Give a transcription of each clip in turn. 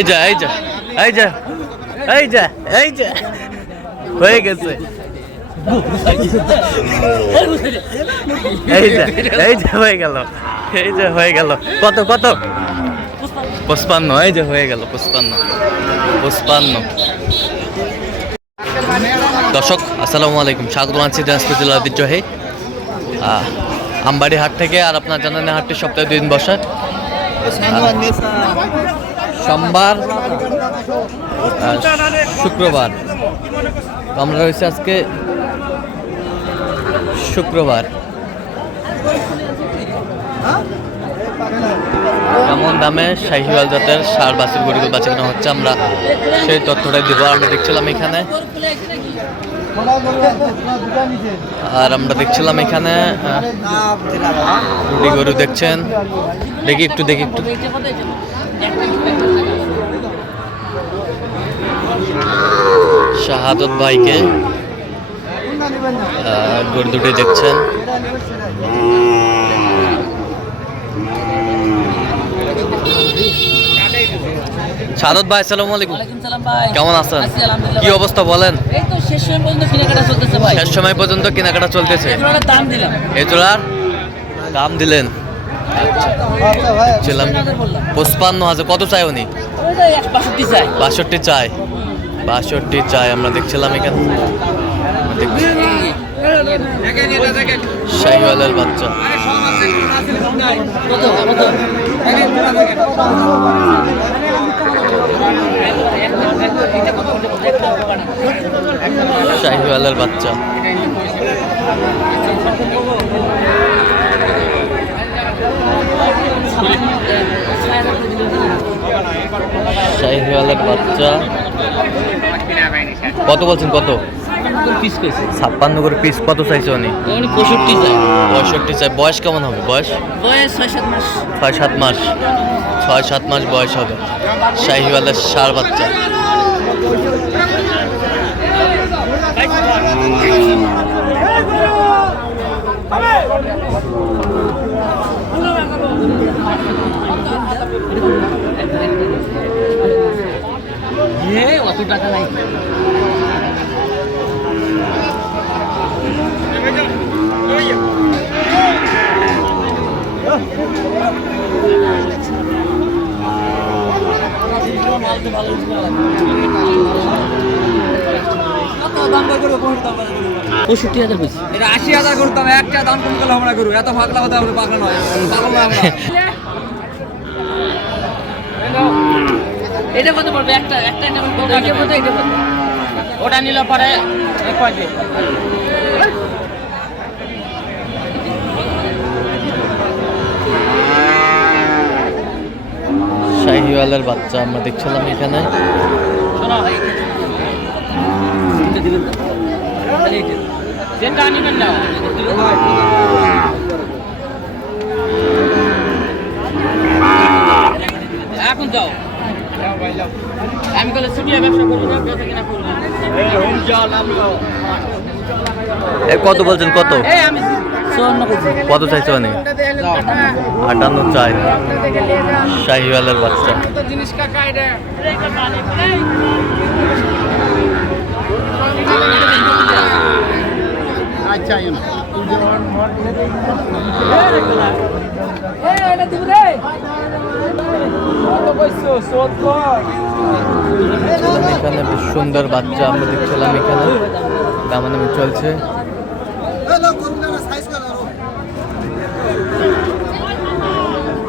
এই যা এই যা এই যা এই যা এই যা। হয়ে গেছে। এই যা এই যা হয়ে গেল, এই যে হয়ে গেল। কত কত? পঁচপান্ন, এই যে হয়ে গেল, পঁচপান্ন পঁচপান্ন। দর্শক, আসসালামু আলাইকুম। স্বাগত আছি দিনাজপুর ঐতিহ্যহে আমবাড়ি হাট থেকে আর আপনার জানেন হাটটি সপ্তাহে দুই দিন বসে। সোমবার শুক্রবার। আমরা রয়েছে আজকে শুক্রবার। এমন দামে শাহিওয়াল জাতের সার বাছুর গরিব বাছি কেন হচ্ছে, আমরা সেই তথ্যটাই দেবো। আমরা দেখছিলাম এখানে আর আমরা দেখছিলাম এখানে রুটি গরু দেখছেন। দেখি একটু দেখি একটু। শাহাদত ভাইকে গরু দুটি দেখছেন। শাহাদত ভাই আসসালামু আলাইকুম। ওয়ালাইকুম সালাম ভাই। কেমন আছেন? কি অবস্থা বলেন? শেষ সময় পর্যন্ত কেনাকাটা চলতেছে ভাই। শেষ সময় পর্যন্ত কেনাকাটা চলতেছে। এগুলোর দাম দিলাম। এই জোড়ার দাম দিলেন। ছিলাম পঁচপান্ন হাজার। কত চাই উনি? বাষট্টি চাই। বাষট্টি চাই আমরা দেখছিলাম এখানে। শাহিওয়ালের বাচ্চা। কত? কত? শাহিওয়ালের বাচ্চা। শাহিওয়ালের বাচ্চা। কত বলছেন কত? ছাপ্পান্ন করে পিস কত চাইছে উনি পঁয়ষট্টি চাই। পঁয়ষট্টি চাই। বয়স কেমন হবে? বয়স? বয়স ছয় সাত মাস। ছয় সাত মাস। ছয় সাত মাস বয়স হবে। শাহিওয়ালের সার বাচ্চা। অত টাকা নাই। পঁয়ষট্টি হাজার পেয়েছি এটা আশি হাজার করতাম একটা দাম কম করলে আমরা করব এত ফাঁকলা হতে আমরা পাগলা নয়। পাগল আমরা এটা কত পড়বে? একটা একটা এটা ওটা নিলে পরে এ শাহিওয়ালের বাচ্চা আমরা দেখছিলাম এখানে। যাও। আমি ব্যবসা করব কত বলছেন কত? কত চাইছে উনি আটান্ন চাই শাহিওয়ালের বাচ্চা। এখানে বেশ সুন্দর বাচ্চা আমরা দেখছিলাম এখানে। দামাদামি চলছে আমার ঘরে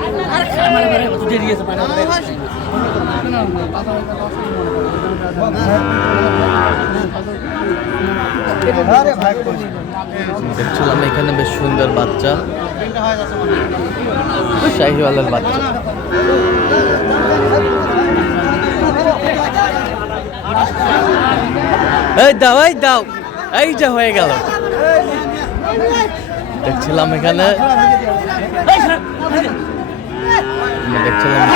কত দেরি আছে পানি দেখছিলাম এখানে বেশ সুন্দর বাচ্চা শাহিওয়ালের বাচ্চা এই দাও এই দাও এই যে হয়ে গেল দেখছিলাম এখানে দেখছিলাম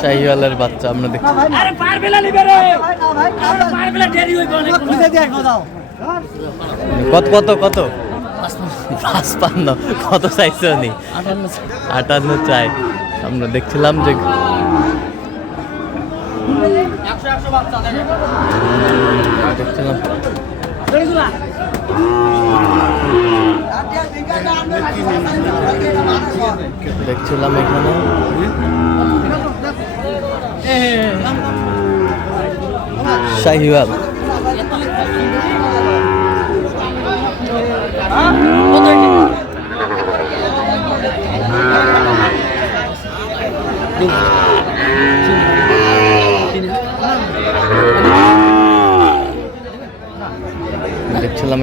শাহিওয়ালের বাচ্চা আমরা দেখছি। আরে পারবে না রে। পারবে না দেরি হইবে অনেক। কত কত কত? পাঁচপান্ন। কত চাইছে উনি? আটান্ন চাই। আমরা দেখছিলাম যে দেখছিলাম। দেখছিলাম এখানে। শাহিওয়াল দেখছিলাম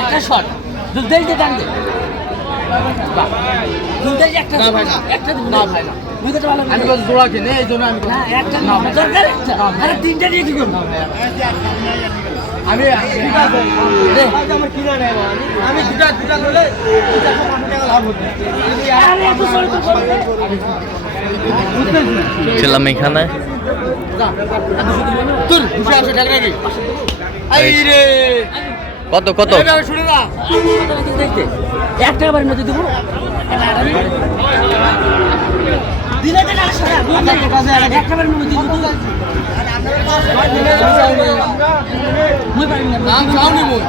একটা শট দুধের যে টানবে। দুধের একটা একটা না ভাই না। আমি বলছি জোড়া কিনে এই জন্য আমি না একটা না দরকার একটা। আরে তিনটা দিয়ে কি করব? আমি আমি দুটা দুটা করবে ছিলাম এখানে। কত কত? এক টাকা বাড়ি নদী দেবো। দিলে টাকা সারা এক টাকা বাড়ি নদী নাম চাওনি মুই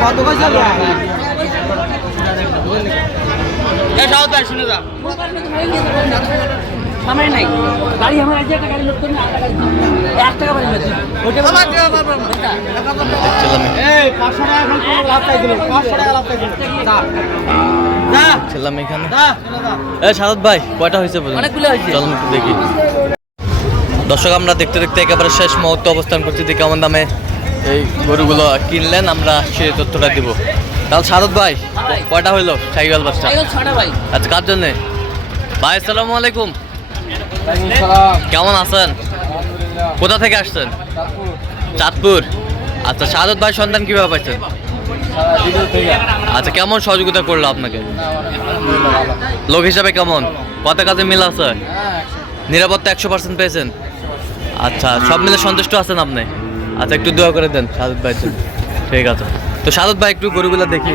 কত পয়সা শুনে যা সামনে নাই। গাড়ি আমার আছে একটা গাড়ি লোড করুন এক টাকা বাড়ি ওটা ছিলাম এই পাঁচশো টাকা এখন কোনো লাভ পাঁচশো টাকা লাভ ছিলাম এখানে। এ সারদ ভাই কয়টা হয়েছে বলুন? অনেকগুলো হয়েছে। চলুন একটু দেখি। দর্শক আমরা দেখতে দেখতে একেবারে শেষ মুহূর্তে অবস্থান করছি। যে কেমন দামে এই গরুগুলো কিনলেন। আমরা সেই তথ্যটা দিব। তাহলে সারদ ভাই। কয়টা হইল? সাইকেল বাসটা আচ্ছা কার জন্যে? ভাই আসসালামু আলাইকুম। কেমন আছেন? কোথা থেকে আসছেন? চাঁদপুর। আচ্ছা সারদ ভাই সন্তান কীভাবে পাচ্ছেন আচ্ছা কেমন সহযোগিতা করল আপনাকে? লোক হিসাবে কেমন? কত কাজে মিল আছে? নিরাপত্তা একশো পার্সেন্ট পেয়েছেন? আচ্ছা সব মিলে সন্তুষ্ট আছেন আপনি? আচ্ছা একটু দোয়া করে দেন সাদত ভাই ঠিক আছে। তো সাদত ভাই একটু গরুগুলো দেখি।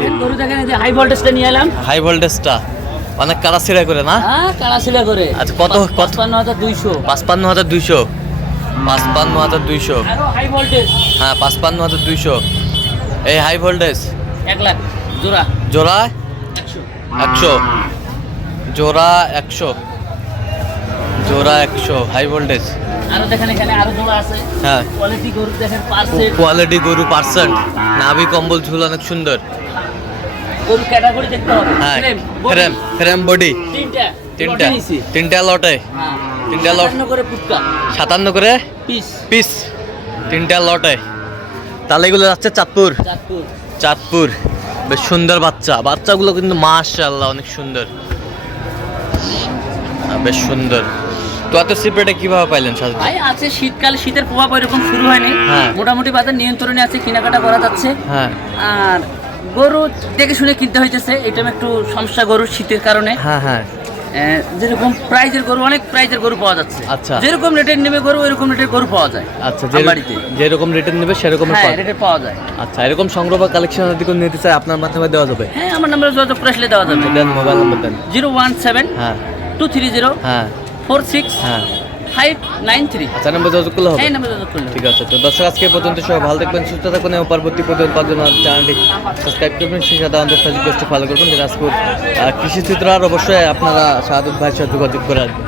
হাই ভোল্টেজটা নিয়ে এলাম। হাই ভোল্টেজটা অনেক কারা ছিঁড়া করে না? হ্যাঁ করে। আচ্ছা, কত- কত? পাঁচপান্ন হাজার দুইশো। পাঁচপান্ন হাজার দুইশো। পাঁচপান্ন হাজার দুইশো। হ্যাঁ পাঁচপান্ন হাজার দুইশো। এই হাই ভোল্টেজ এক লাখ। জোড়া। জোড়া? একশো। একশো। জোড়া একশো। জোড়া একশো হাই ভোল্টেজ আরও দেখেন এখানে আরও জোড়া আছে। হ্যাঁ। কোয়ালিটি গরু দেখেন পার্সেন্ট কোয়ালিটি গরু পার্সেন্ট নাভি কম্বল ঝুল অনেক সুন্দর। গরু ক্যাটাগরি দেখতে হবে। ফ্রেম, ফ্রেম বডি তিনটা। তিনটা। তিনটা লটে তিনটা লট। করে ফুটকা সাতান্ন করে পিস পিস তিনটা লটে তাহলে এগুলো যাচ্ছে চাঁদপুর। চাঁদপুর। চাঁদপুর। বেশ সুন্দর বাচ্চা। বাচ্চাগুলো কিন্তু মাশাআল্লাহ অনেক সুন্দর। বেশ সুন্দর। তো এত সিপ্রেটে কীভাবে পাইলেন ভাই আছে শীতকাল শীতের প্রভাব ওইরকম শুরু হয়নি। হ্যাঁ। মোটামুটি বাজার নিয়ন্ত্রণে আছে কেনাকাটা করা যাচ্ছে। হ্যাঁ। আর গরু দেখে শুনে কিনতে হইতেছে এটা একটু সমস্যা গরু শীতের কারণে। হ্যাঁ হ্যাঁ। যেরকম প্রাইজের গরু অনেক প্রাইজের গরু পাওয়া যাচ্ছে। আচ্ছা। যেরকম রেটের নেবে গরু ওইরকম রেটের গরু পাওয়া যায় আচ্ছা আমার বাড়িতে যেরকম রিটার্ন নেবে সেরকম হ্যাঁ রেটের পাওয়া যায়। আচ্ছা এরকম সংগ্রহ বা কালেকশন যদি নিতে চায় আপনার মাধ্যমে দেওয়া যাবে? হ্যাঁ আমার নাম্বারে যোগাযোগ করে আসলে দেওয়া যাবে। দেন মোবাইল নাম্বার দেন। জিরো ওয়ান সেভেন হ্যাঁ। টু থ্রি জিরো হ্যাঁ। ফোর সিক্স হ্যাঁ। ফাইভ নাইন থ্রি আচ্ছা নাম্বার যোগাযোগ করলে হবে। এই নাম্বারে যোগাযোগ করলে ঠিক আছে তো দর্শক আজকে পর্যন্ত সবাই ভালো থাকবেন সুস্থ থাকবেন এবং পরবর্তী পর্যন্ত চ্যানেলটি সাবস্ক্রাইব করবেন। সেই সাথে আমাদের ফেসবুক পেজটি ফলো করবেন দিনাজপুর কৃষি চিত্র আর অবশ্যই আপনারা শাহাদুত ভাই সাথে যোগাযোগ করে আসবেন।